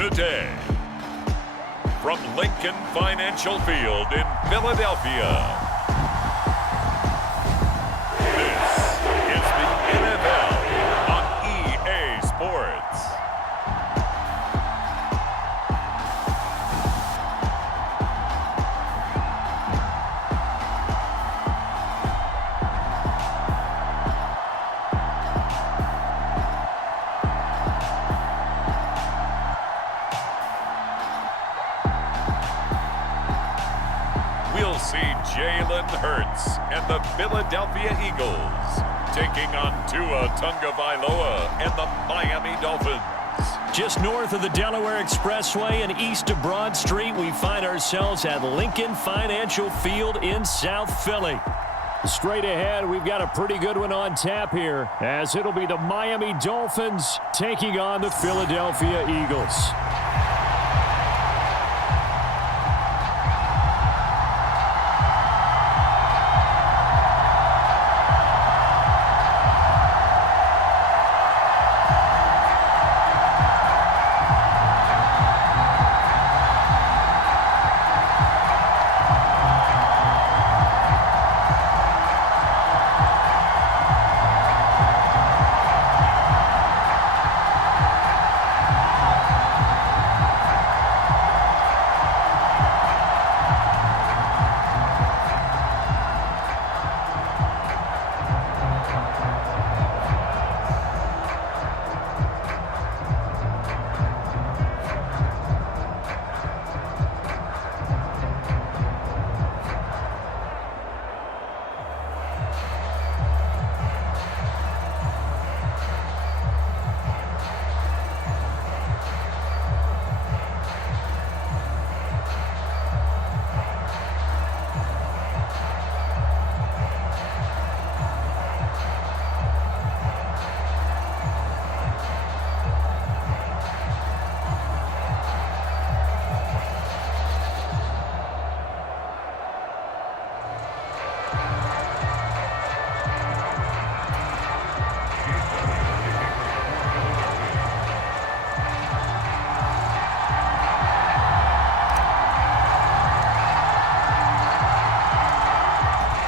today. From Lincoln Financial Field in Philadelphia, this is the NFL on EA Sports. We'll see Jalen Hurts and the Philadelphia Eagles taking on Tua Tagovailoa and the Miami Dolphins. Just north of the Delaware Expressway and east of Broad Street, we find ourselves at Lincoln Financial Field in South Philly. Straight ahead, we've got a pretty good one on tap here, as it'll be the Miami Dolphins taking on the Philadelphia Eagles.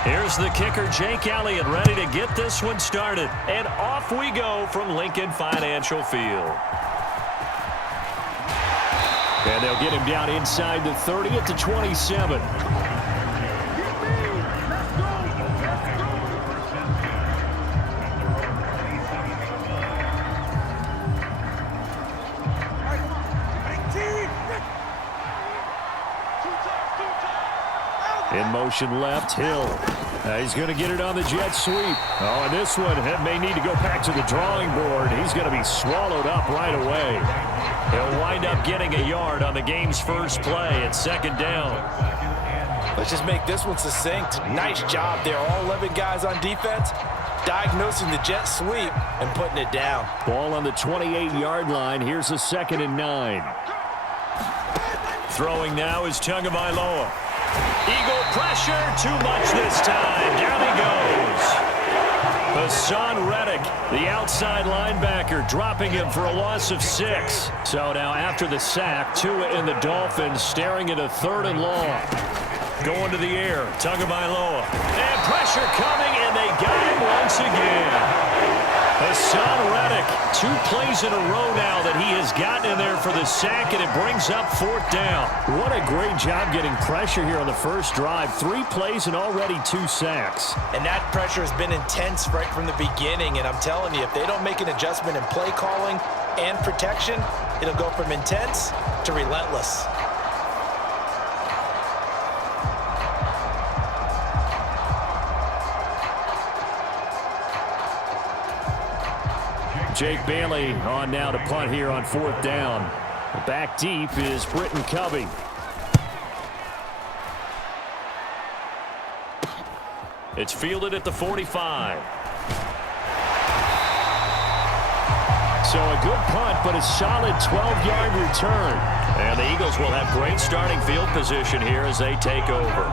Here's the kicker, Jake Elliott, ready to get this one started. And off we go from Lincoln Financial Field. And they'll get him down inside the 30 at the 27. In motion left, Hill. He's going to get it on the jet sweep. Oh, and this one may need to go back to the drawing board. He's going to be swallowed up right away. He'll wind up getting a yard on the game's first play at second down. Let's just make this one succinct. Nice job there. All 11 guys on defense diagnosing the jet sweep and putting it down. Ball on the 28-yard line. Here's a 2nd and 9. Throwing now is Tagovailoa. Eagle pressure, too much this time. Down he goes. Hassan Reddick, the outside linebacker, dropping him for a loss of 6. So now after the sack, Tua and the Dolphins staring at a 3rd and long. Going to the air, Tagovailoa. And pressure coming, and they got him once again. Hassan Reddick, 2 plays in a row now that he has gotten in there for the sack, and it brings up 4th down. What a great job getting pressure here on the first drive. 3 plays and already 2 sacks. And that pressure has been intense right from the beginning, and I'm telling you, if they don't make an adjustment in play calling and protection, it'll go from intense to relentless. Jake Bailey on now to punt here on 4th down. Back deep is Britton Covey. It's fielded at the 45. So a good punt, but a solid 12-yard return. And the Eagles will have great starting field position here as they take over.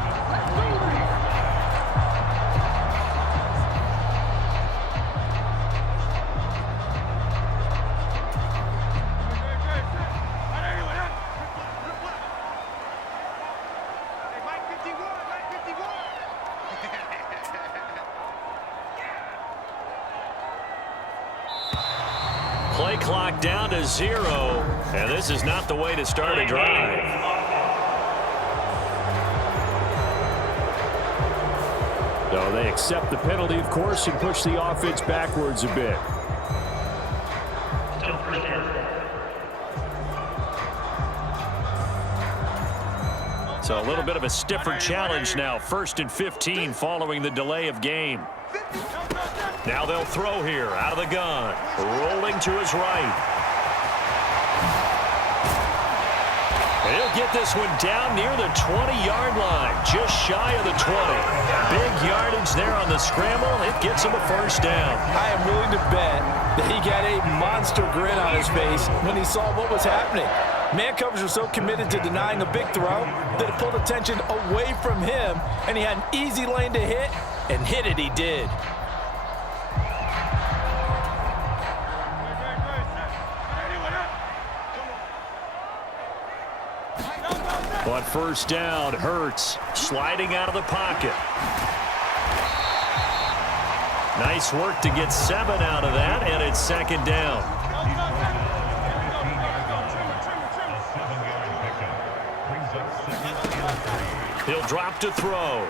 clock down to 0, and this is not the way to start a drive. So they accept the penalty, of course, and push the offense backwards a bit. So a little bit of a stiffer challenge now. 1st and 15 following the delay of game. Now they'll throw here out of the gun. Rolling to his right. And he'll get this one down near the 20-yard line, just shy of the 20. Big yardage there on the scramble. It gets him a first down. I am willing to bet that he got a monster grin on his face when he saw what was happening. Man coverage was so committed to denying a big throw that it pulled attention away from him, and he had an easy lane to hit, and hit it he did. But first down, Hurts sliding out of the pocket. Nice work to get 7 out of that, and it's 2nd down. He'll drop to throw.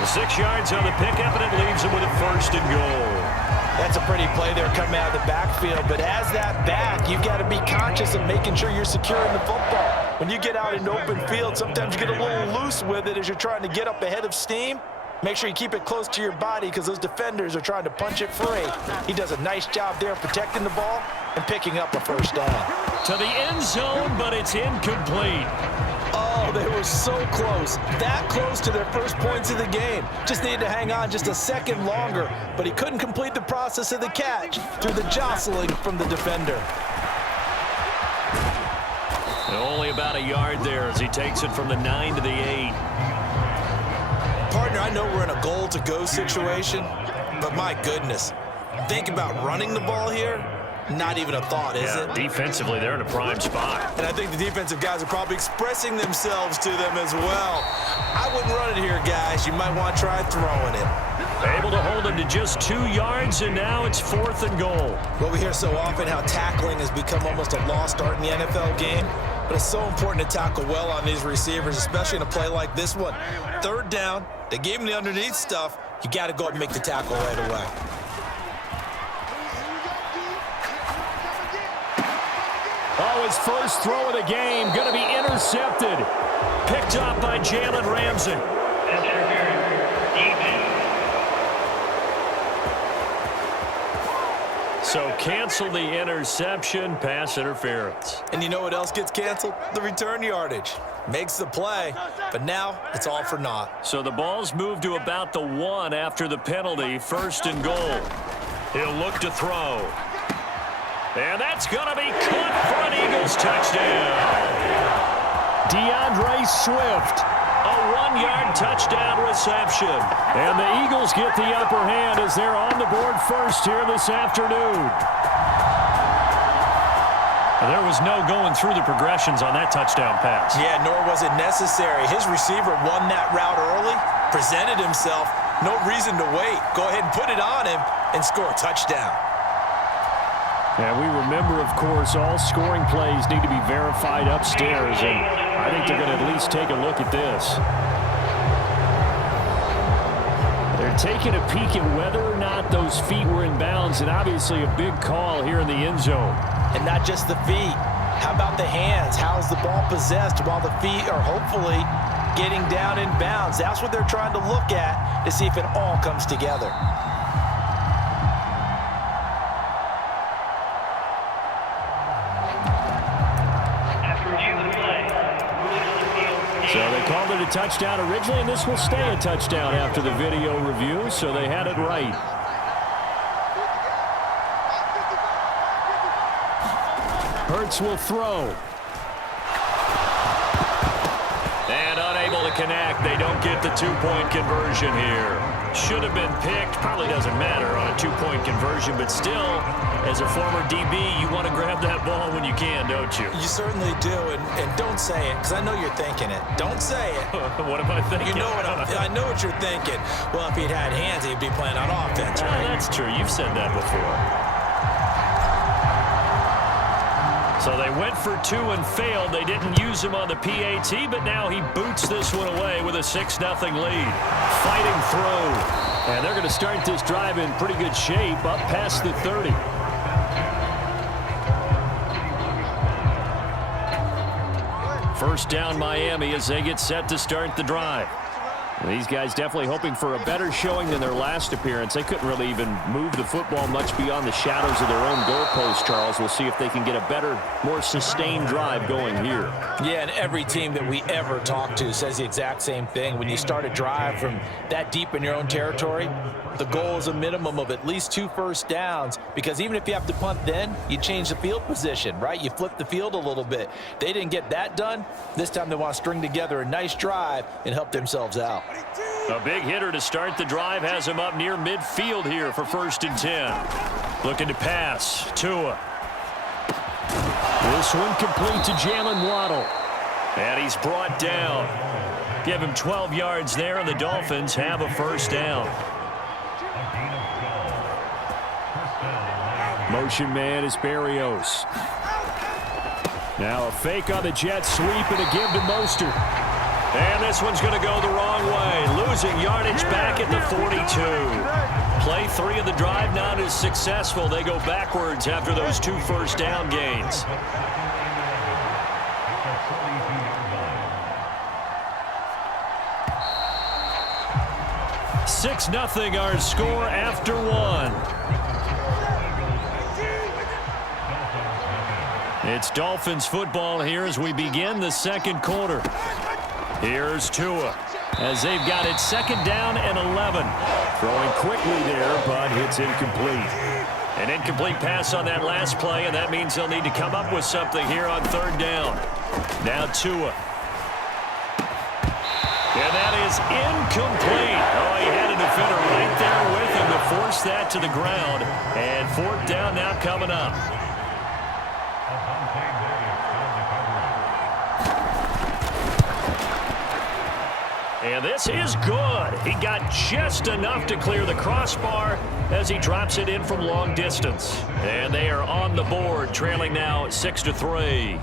The 6 yards on the pickup, and it leaves him with a 1st and goal. That's a pretty play there coming out of the backfield, but as that back, you've got to be conscious of making sure you're securing the football. When you get out in open field, sometimes you get a little loose with it as you're trying to get up ahead of steam. Make sure you keep it close to your body because those defenders are trying to punch it free. He does a nice job there protecting the ball and picking up a first down. To the end zone, but it's incomplete. Oh, they were so close. That close to their first points of the game. Just needed to hang on just a second longer, but he couldn't complete the process of the catch through the jostling from the defender. And only about a yard there as he takes it from the 9 to the 8. Partner, I know we're in a goal-to-go situation, but my goodness, think about running the ball here. Not even a thought, is it? Defensively, they're in a prime spot. And I think the defensive guys are probably expressing themselves to them as well. I wouldn't run it here, guys. You might want to try throwing it. Able to hold him to just 2 yards, and now it's 4th and goal. Well, we hear so often how tackling has become almost a lost art in the NFL game. But it's so important to tackle well on these receivers, especially in a play like this one. 3rd down, they gave him the underneath stuff. You got to go and make the tackle right away. Oh, his first throw of the game going to be intercepted. Picked up by Jalen Ramsey. So cancel the interception, pass interference. And you know what else gets canceled? The return yardage. Makes the play, but now it's all for naught. So the ball's moved to about the 1 after the penalty, 1st and goal. He'll look to throw. And that's going to be caught for an Eagles touchdown. DeAndre Swift, a 1-yard touchdown reception. And the Eagles get the upper hand as they're on the board first here this afternoon. There was no going through the progressions on that touchdown pass. Yeah, nor was it necessary. His receiver won that route early, presented himself. No reason to wait. Go ahead and put it on him and score a touchdown. And we remember, of course, all scoring plays need to be verified upstairs, and I think they're going to at least take a look at this. They're taking a peek at whether or not those feet were in bounds, and obviously a big call here in the end zone. And not just the feet. How about the hands? How's the ball possessed while the feet are hopefully getting down in bounds? That's what they're trying to look at to see if it all comes together. So they called it a touchdown originally, and this will stay a touchdown after the video review, so they had it right. Hurts will throw. And unable to connect. They don't get the two-point conversion here. Should have been picked. Probably doesn't matter on a two-point conversion, but still, as a former DB, you want to grab that ball when you can, don't you? You certainly do, and don't say it, because I know you're thinking it. Don't say it. What am I thinking? You know I know what you're thinking. Well, if he'd had hands, he'd be playing on offense, right? That's true. You've said that before. So they went for two and failed. They didn't use him on the PAT, but now he boots this one away with a 6-0 lead. Fighting through. And they're going to start this drive in pretty good shape, up past the 30. First down Miami as they get set to start the drive. These guys definitely hoping for a better showing than their last appearance. They couldn't really even move the football much beyond the shadows of their own goalpost, Charles. We'll see if they can get a better, more sustained drive going here. Yeah, and every team that we ever talk to says the exact same thing. When you start a drive from that deep in your own territory, the goal is a minimum of at least 2 first downs, because even if you have to punt then, you change the field position, right? You flip the field a little bit. They didn't get that done. This time they want to string together a nice drive and help themselves out. A big hitter to start the drive has him up near midfield here for 1st and 10. Looking to pass. Tua. This one complete to Jalen Waddle. And he's brought down. Give him 12 yards there, and the Dolphins have a first down. Motion man is Berrios. Now a fake on the jet sweep and a give to Mostert. And this one's going to go the wrong way. Losing yardage back at the 42. Play 3 of the drive not as successful. They go backwards after those 2 first down gains. Six 0 our score after 1. It's Dolphins football here as we begin the second quarter. Here's Tua as they've got it 2nd down and 11. Throwing quickly there, but it's incomplete. An incomplete pass on that last play, and that means they'll need to come up with something here on 3rd down. Now Tua. And that is incomplete. Oh, he had a defender right there with him to force that to the ground. And 4th down now coming up. And this is good. He got just enough to clear the crossbar as he drops it in from long distance. And they are on the board, trailing now 6-3.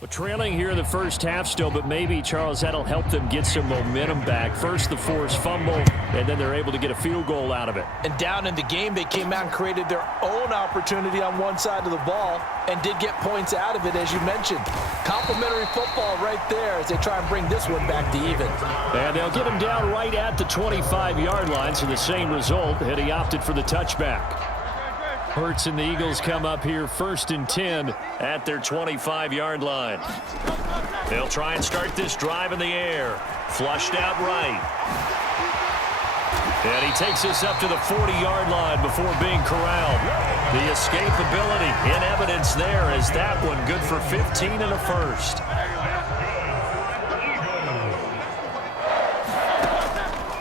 Well, trailing here in the first half still, but maybe, Charles, that'll help them get some momentum back. First, the forced fumble, and then they're able to get a field goal out of it. And down in the game, they came out and created their own opportunity on one side of the ball and did get points out of it, as you mentioned. Complimentary football right there as they try and bring this one back to even. And they'll get him down right at the 25-yard line, so the same result, and he opted for the touchback. Hurts and the Eagles come up here 1st and 10 at their 25-yard line. They'll try and start this drive in the air. Flushed out right. And he takes us up to the 40-yard line before being corralled. The escapability in evidence there as that one good for 15 and a first.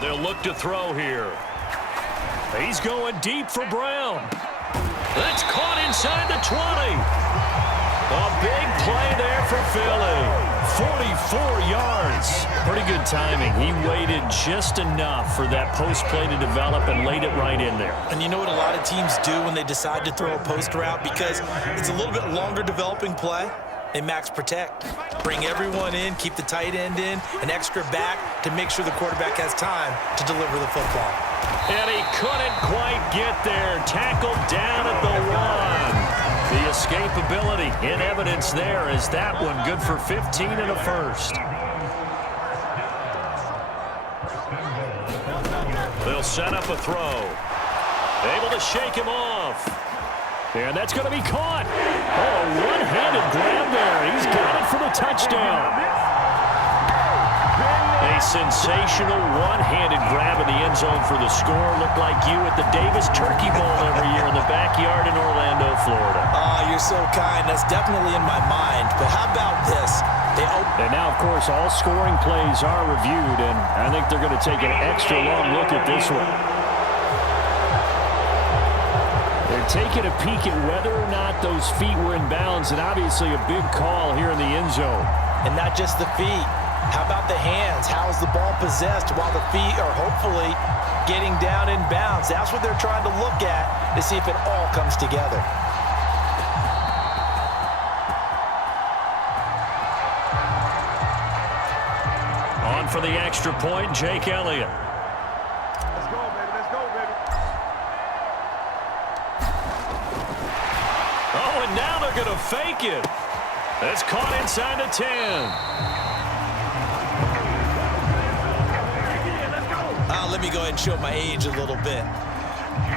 They'll look to throw here. He's going deep for Brown. That's caught inside the 20. A big play there for Philly. 44 yards. Pretty good timing. He waited just enough for that post play to develop and laid it right in there. And you know what a lot of teams do when they decide to throw a post route? Because it's a little bit longer developing play. They max protect. Bring everyone in, keep the tight end in, an extra back to make sure the quarterback has time to deliver the football. And he couldn't quite get there. Tackled down at the 1. The escapability in evidence there is that one good for 15 and a first. They'll set up a throw. Able to shake him off. And that's going to be caught. Oh, one-handed grab there. He's got it for the touchdown. A sensational one-handed grab in the end zone for the score. Looked like you at the Davis Turkey Bowl every year in the backyard in Orlando, Florida. Oh, you're so kind. That's definitely in my mind. But how about this? And now, of course, all scoring plays are reviewed, and I think they're going to take an extra long look at this one. They're taking a peek at whether or not those feet were in bounds, and obviously a big call here in the end zone. And not just the feet. How about the hands? How is the ball possessed while the feet are hopefully getting down in bounds? That's what they're trying to look at to see if it all comes together. On for the extra point, Jake Elliott. Let's go, baby. Let's go, baby. Oh, and now they're going to fake it. It's caught inside the 10. Let me go ahead and show my age a little bit.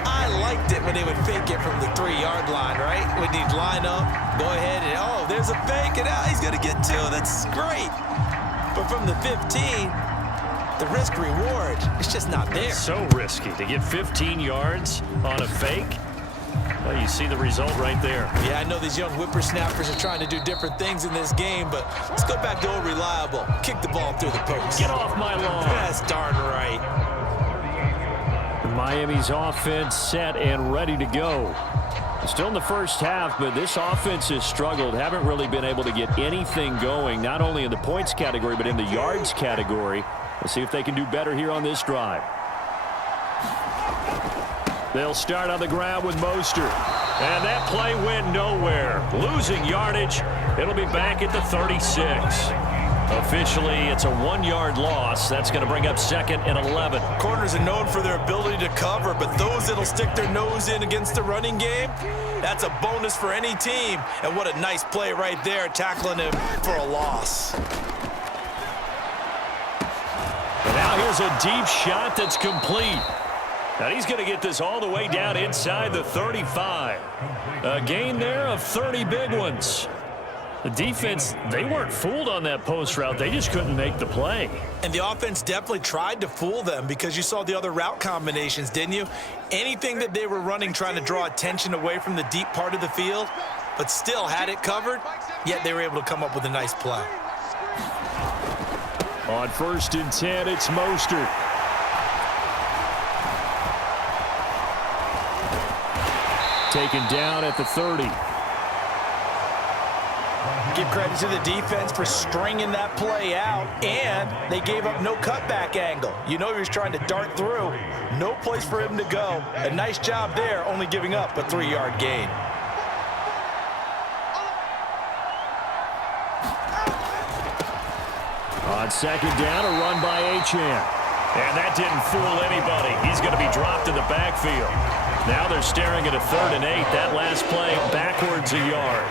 I liked it when they would fake it from the 3-yard line, right? When they'd line up, go ahead and, oh, there's a fake, and now he's going to get 2. That's great. But from the 15, the risk-reward, it's just not there. So risky to get 15 yards on a fake. Well, you see the result right there. Yeah, I know these young whippersnappers are trying to do different things in this game, but let's go back to old reliable. Kick the ball through the post. Get off my lawn. That's darn right. Miami's offense set and ready to go. Still in the first half, but this offense has struggled. Haven't really been able to get anything going, not only in the points category, but in the yards category. Let's see if they can do better here on this drive. They'll start on the ground with Mostert. And that play went nowhere. Losing yardage. It'll be back at the 36. Officially, it's a 1-yard loss. That's going to bring up 2nd and 11. Corners are known for their ability to cover, but those that'll stick their nose in against the running game, that's a bonus for any team. And what a nice play right there, tackling him for a loss. And now here's a deep shot that's complete. And he's going to get this all the way down inside the 35. A gain there of 30 big ones. The defense, they weren't fooled on that post route. They just couldn't make the play. And the offense definitely tried to fool them because you saw the other route combinations, didn't you? Anything that they were running trying to draw attention away from the deep part of the field, but still had it covered, yet they were able to come up with a nice play. On 1st and 10, it's Mostert. Taken down at the 30. Give credit to the defense for stringing that play out, and they gave up no cutback angle. You know he was trying to dart through. No place for him to go. A nice job there, only giving up a 3-yard gain. On 2nd down, a run by Achane. And that didn't fool anybody. He's going to be dropped in the backfield. Now they're staring at a 3rd and 8. That last play backwards a yard.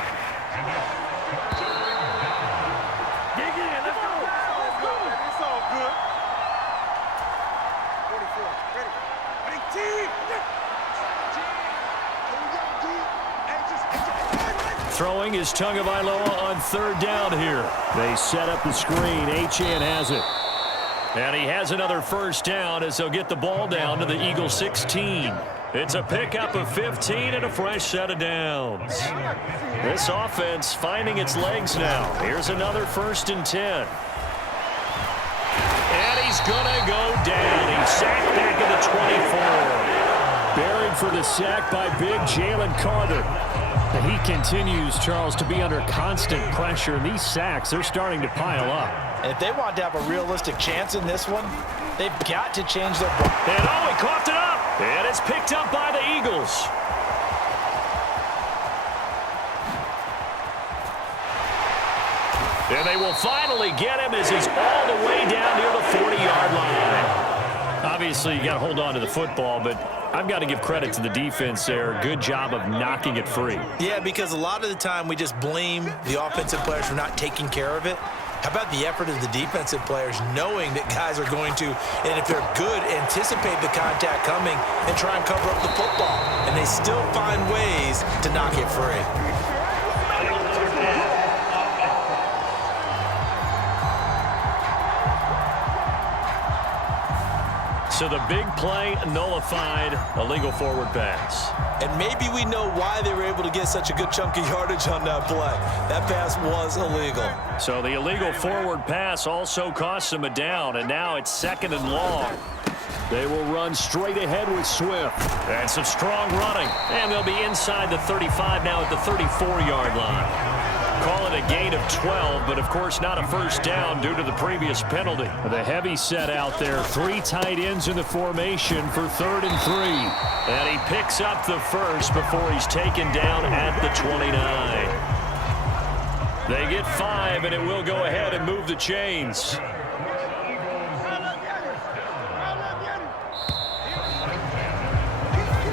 Throwing is Tagovailoa on 3rd down here. They set up the screen. Achane has it. And he has another 1st down as they'll get the ball down to the Eagle 16. It's a pickup of 15 and a fresh set of downs. This offense finding its legs now. Here's another 1st and 10. And he's going to go down. He's sacked back at the 24. Buried for the sack by big Jalen Carter. And he continues, Charles, to be under constant pressure. And these sacks, they're starting to pile up. And if they want to have a realistic chance in this one, they've got to change their ball. And oh, he coughed it up. And it's picked up by the Eagles. And they will finally get him as he's all the way down near the 40-yard line. Obviously, you got to hold on to the football, but I've got to give credit to the defense there. Good job of knocking it free. Yeah, because a lot of the time we just blame the offensive players for not taking care of it. How about the effort of the defensive players knowing that guys are going to, and if they're good, anticipate the contact coming and try and cover up the football. And they still find ways to knock it free. So the big play nullified, illegal forward pass. And maybe we know why they were able to get such a good chunk of yardage on that play. That pass was illegal. So the illegal forward pass also cost them a down, and now it's 2nd and long. They will run straight ahead with Swift. And some strong running. And they'll be inside the 35 now at the 34-yard line. Call it a gain of 12, but of course not a first down due to the previous penalty. The heavy set out there. 3 tight ends in the formation for 3rd and 3. And he picks up the first before he's taken down at the 29. They get 5, and it will go ahead and move the chains.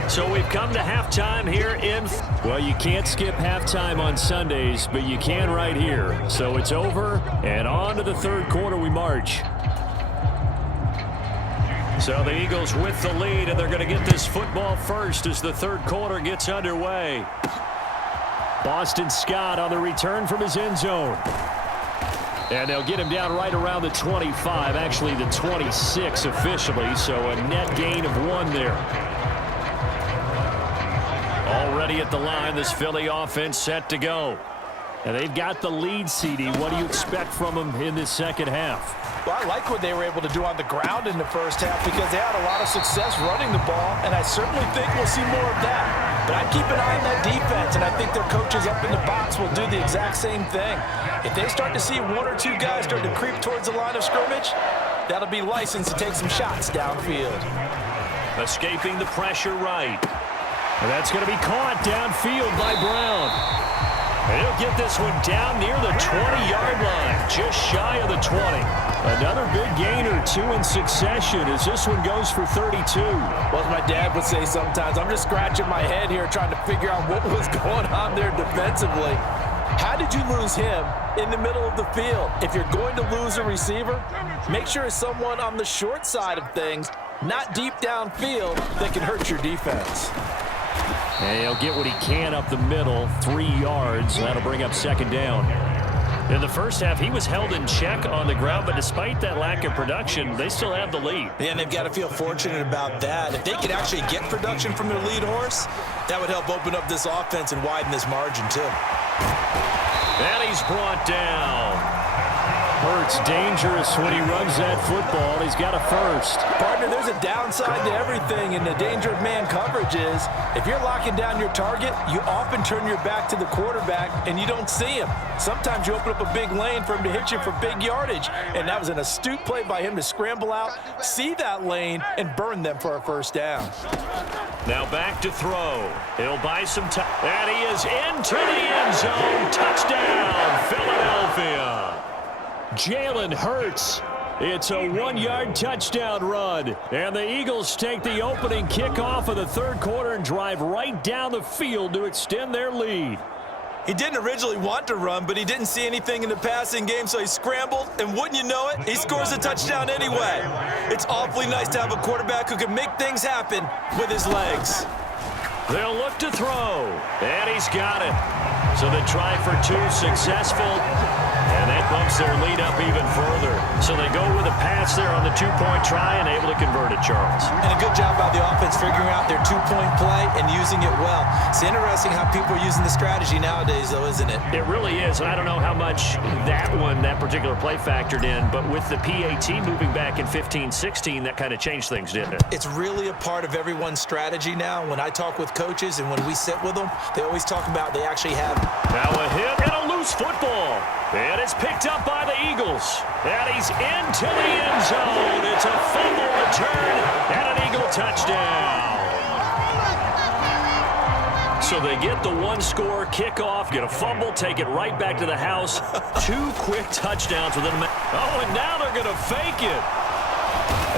So we've come to halftime here in... Well, you can't skip halftime on Sundays, but you can right here. So it's over, and on to the 3rd quarter we march. So the Eagles with the lead, and they're going to get this football first as the 3rd quarter gets underway. Boston Scott on the return from his end zone. And they'll get him down right around the 25, actually the 26 officially, so a net gain of 1 there. Already at the line, this Philly offense set to go. And they've got the lead, CD. What do you expect from them in this second half? Well, I like what they were able to do on the ground in the first half because they had a lot of success running the ball, and I certainly think we'll see more of that. But I'd keep an eye on that defense, and I think their coaches up in the box will do the exact same thing. If they start to see 1 or 2 guys start to creep towards the line of scrimmage, that'll be licensed to take some shots downfield. Escaping the pressure right. And that's going to be caught downfield by Brown. And he'll get this one down near the 20-yard line, just shy of the 20. Another big gain or 2 in succession as this one goes for 32. Well, as my dad would say sometimes, I'm just scratching my head here trying to figure out what was going on there defensively. How did you lose him in the middle of the field? If you're going to lose a receiver, make sure it's someone on the short side of things, not deep downfield, that can hurt your defense. And he'll get what he can up the middle, 3 yards. That'll bring up 2nd down. In the first half, he was held in check on the ground, but despite that lack of production, they still have the lead. Yeah, and they've got to feel fortunate about that. If they could actually get production from their lead horse, that would help open up this offense and widen this margin, too. And he's brought down. Hurts dangerous when he runs that football. He's got a first. Partner, there's a downside to everything, and the danger of man coverage is if you're locking down your target, you often turn your back to the quarterback and you don't see him. Sometimes you open up a big lane for him to hit you for big yardage, and that was an astute play by him to scramble out, see that lane, and burn them for a first down. Now back to throw. He'll buy some time. And he is into the end zone. Touchdown, Philadelphia. Jalen Hurts. It's a 1-yard touchdown run. And the Eagles take the opening kickoff of the 3rd quarter and drive right down the field to extend their lead. He didn't originally want to run, but he didn't see anything in the passing game, so he scrambled, and wouldn't you know it, he scores a touchdown anyway. It's awfully nice to have a quarterback who can make things happen with his legs. They'll look to throw, and he's got it. So the try for 2 successful. And that bumps their lead up even further. So they go with a pass there on the 2-point try and able to convert it, Charles. And a good job by the offense figuring out their 2-point play and using it well. It's interesting how people are using the strategy nowadays, though, isn't it? It really is. And I don't know how much that particular play factored in, but with the PAT moving back in 15-16, that kind of changed things, didn't it? It's really a part of everyone's strategy now. When I talk with coaches and when we sit with them, they always talk about they actually have. Now a hit and a loose football. And it's picked up by the Eagles. And he's into the end zone. It's a fumble return and an Eagle touchdown. So they get the 1-score kickoff, get a fumble, take it right back to the house. 2 quick touchdowns within a minute. Oh, and now they're going to fake it.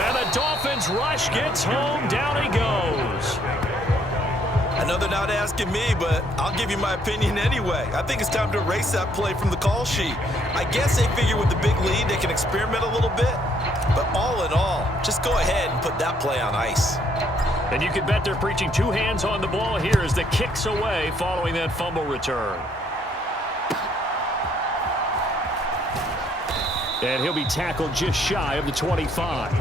And the Dolphins rush gets home. Down he goes. I know they're not asking me, but I'll give you my opinion anyway. I think it's time to erase that play from the call sheet. I guess they figure with the big lead, they can experiment a little bit. But all in all, just go ahead and put that play on ice. And you can bet they're preaching 2 hands on the ball here as the kick's away following that fumble return. And he'll be tackled just shy of the 25.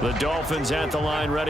The Dolphins at the line ready.